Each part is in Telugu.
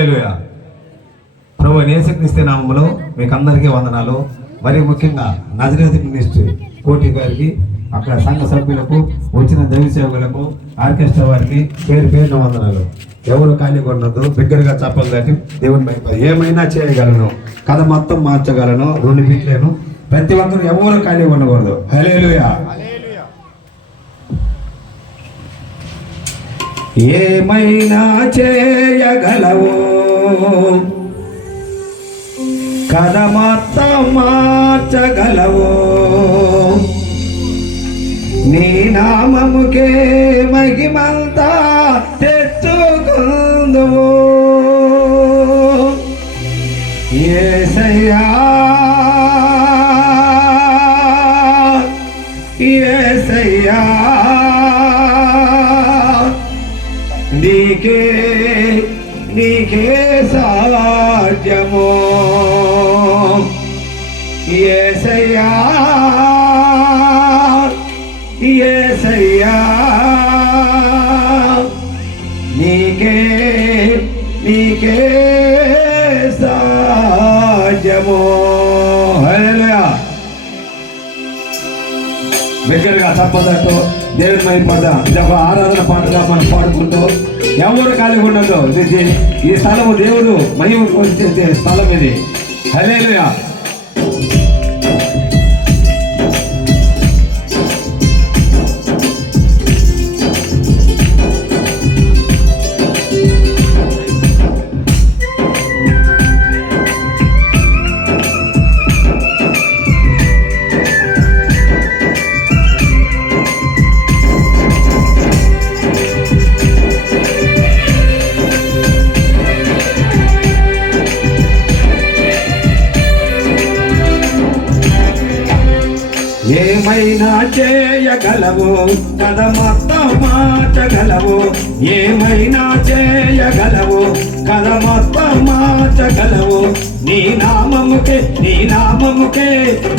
హల్లెలూయా. ప్రభు యేసుక్రీస్తు నామములో మీకు అందరికీ వందనాలు. మరి ముఖ్యంగా నజరేతు మినిస్ట్రీ కోటి గారికి, అక్కడ సంఘ సభ్యులకు, వచ్చిన దైవ సేవకులకు, ఆర్కెస్ట్రా వారికి పేరు పేరున వందనాలు. ఎవరు ఖాళీ కొన్నదు, బిగ్గరగా చెప్పాలి దాటి దేవుని భయపడి ఏమైనా చేయగలను, కథ మొత్తం మార్చగలను, 2 ఫీట్లేను. ప్రతి ఒక్కరు ఎవరు ఖాళీ ఉండకూడదు. హల్లెలూయా. ఏమైనా చేయగలవు, కథ మొత్తం మార్చగలవు, నీ నామముకే మహిమంతా తెచ్చుకుందువు. యేసయ్యా యేసయ్యా, నీకే నీకే సాధ్యము. యేసయ్యా యేసయ్యా, నీకే నీకే సాధ్యము. హల్లెలూయా. బిగ్గరగా తప్పదట్టు దేవుని మైపడదాం. ఇది ఒక ఆరాధన పాటగా మనం పాడుకుంటూ ఎవరు ఖాళీ ఉండదు. ఈ స్థలము దేవుడు మహిమ వచ్చే స్థలం ఇది. హల్లెలూయా. ఏమైనా చేయగలవు, కథ మొత్తం మార్చగలవు. ఏమైనా చేయగలవు, కథ మొత్తం మార్చగలవు. నీ నామముకే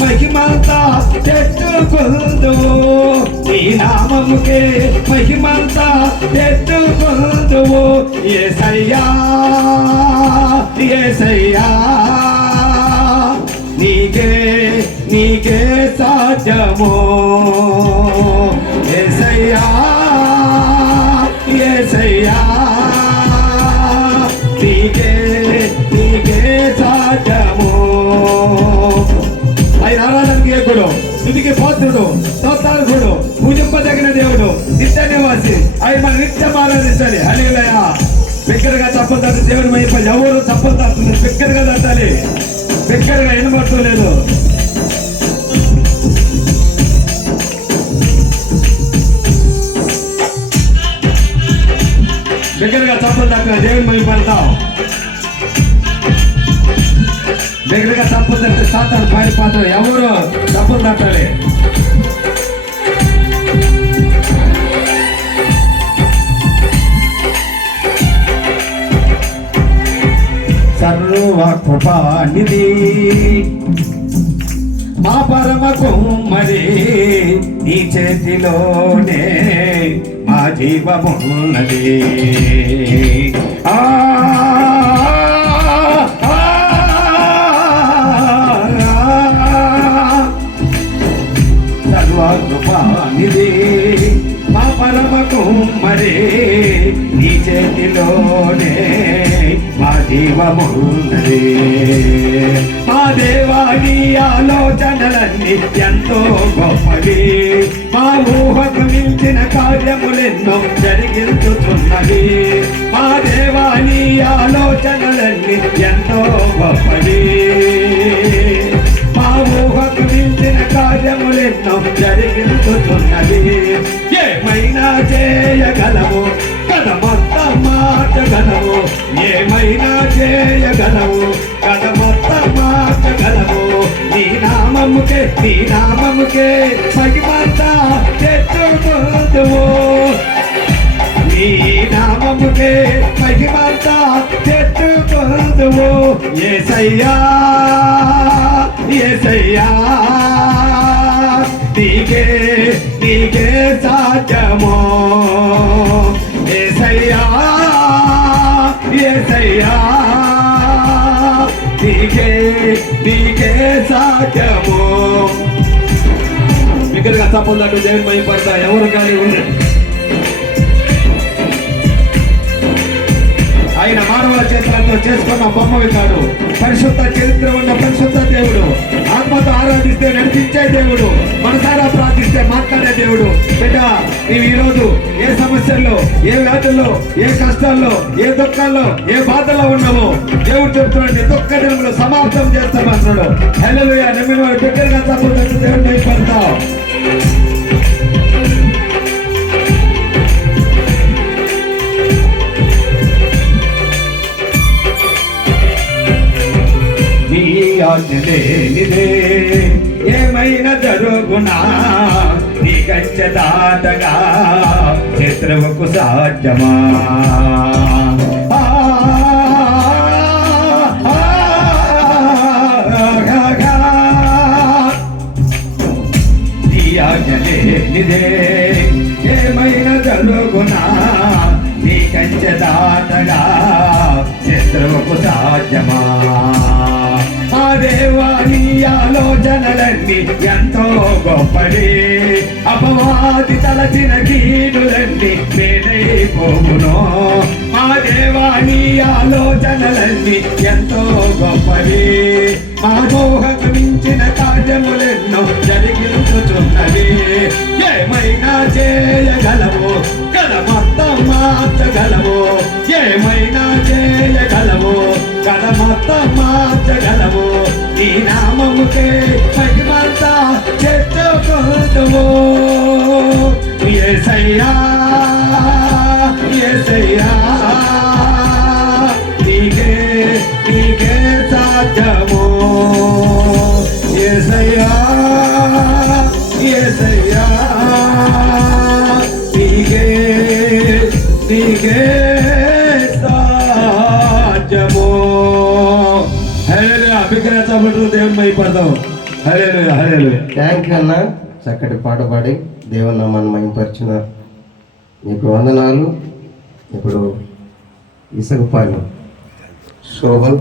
మహిమంతా తెచ్చుకుందువు. నీ నామముకే మహిమంతా తెచ్చుకుందువు. యేసయ్యా యేసయ్యా, నీకే నీకే సాధ్యము. యేసయ్యా యేసయ్యా, నీకే నీకే సాధ్యము. ఆయన ఆరాధనకి ఏకుడు, స్తుతికి పాత్రుడు, స్తోత్రార్హుడు, పూజింపదగిన దేవుడు, నిత్య నివాసి. ఆయన మన నిత్యం ఆరాధించాలి. హల్లెలూయా. బిగ్గరగా చప్పలు దేవుని వైపు ఎవరు చప్పలు తట్టున్నారు, బిగ్గరగా తట్టాలి. బిగ్గరగా వినబడలేదు. బిగ్గరగా చప్పలు తట్టిన దేవుని వైపు పడతాం. బిగ్గరగా చప్పలు తట్టే సాతాను పారిపోతారు. ఎవరు చప్పలు తట్టాలి. సర్వ కృపానిధి మా పరమ కుమ్మరి, నీ చేతిలోనే మా జీవమున్నది. సర్వ కృపానిధి మా పరమ కుమ్మరి, నీ చేతిలోనే మా జీవమున్నది. మా దేవాని ఆలోచనలన్నీ ఎంతో గొప్పవి, మా ఊహకు మించిన కార్యములెన్నో జరిగించుతున్నవి. మా దేవాని ఆలోచనలన్నీ ఎంతో గొప్పవి, మా ఊహకు మించిన కార్యములెన్నో జరిగించుతున్నవి. ఏమైనా చేయగలవు, కథ మొత్తం మార్చగలవు. ఏమైనా చేయగలవు, కథ మొత్తం మార్చగలవు. నీ నామముకే మహిమంతా తెచ్చుకుందువు. నీ నామముకే మహిమంతా తెచ్చుకుందువు. యేసయ్యా యేసయ్యా, నీకే నీకే సాధ్యము. యేసయ్యా యేసయ్యా, సాధ్యము. బిగ్గరగా తప్పదు దేవుని భయపడతా ఎవరు కానీ ఉండరు. ఆయన మానవుల చేతులతో చేసుకున్న బొమ్మవి కాదు. పరిశుద్ధ చరిత్ర ఉన్న పరిశుద్ధ దేవుడు. ఆత్మతో ఆరాధిస్తే నడిపించే దేవుడు. మనసారా ప్రార్థిస్తే మాట్లాడే దేవుడు. బిడ్డ నీవు ఈరోజు ఏ సమస్యల్లో, ఏ వ్యాధుల్లో, ఏ కష్టాల్లో, ఏ దుఃఖాల్లో, ఏ బాధల్లో ఉన్నావో దేవుడు చెప్తున్నాడు దుఃఖ దినములు సమాప్తం చేస్తామన్నాడు. హల్లెలూయా. నమ్మిన వారు బిడ్డలుగా తప్పదు దేవుడు భయపడతావు. లేనిదే ఏమైనా జరుగునా నీ కంచె దాటగా శత్రువుకు సాధ్యమా. నీ ఆజ్ఞ లేనిదే ఏమైనా జరుగునా నీ కంచె దాటగా శత్రువుకు సాధ్యమా. ఆ దేవా నీ ఆలోచనలన్నీ ఎంతో గొప్పవి. అపవాది తలచిన కీడులన్నీ మేలైపోవును. ఆ దేవా నీ ఆలోచనలన్నీ ఎంతో గొప్పవి. మా ఊహకు మించిన కార్యములెన్నో జరిగించుచున్నవి. ఏమైనా చేయగలవు, మొత్తం మార్చగలవు. ఏమైనా చేయగలవు, మొత్తం మార్చగలవు. నీ నామముకే మహిమంతా చెప్పుకుందువు. యేసయ్యా యేసయ్యా నీకే నీకే సాధ్యము. యేసయ్యా యేసయ్యా నీకే నీకే సాధ్యము. హల్లెలూయా. బిగ్గరగా చప్పట్లు దేవుని మహిమపడతాం. హల్లెలూయా హల్లెలూయా. థ్యాంక్ యూ అన్న. చక్కటి పాట పాడి దేవుని నామాన్ని మహిమపరిచిన నీకు వందనాలు. ఇప్పుడు ఇసుకపాలెం శోభన్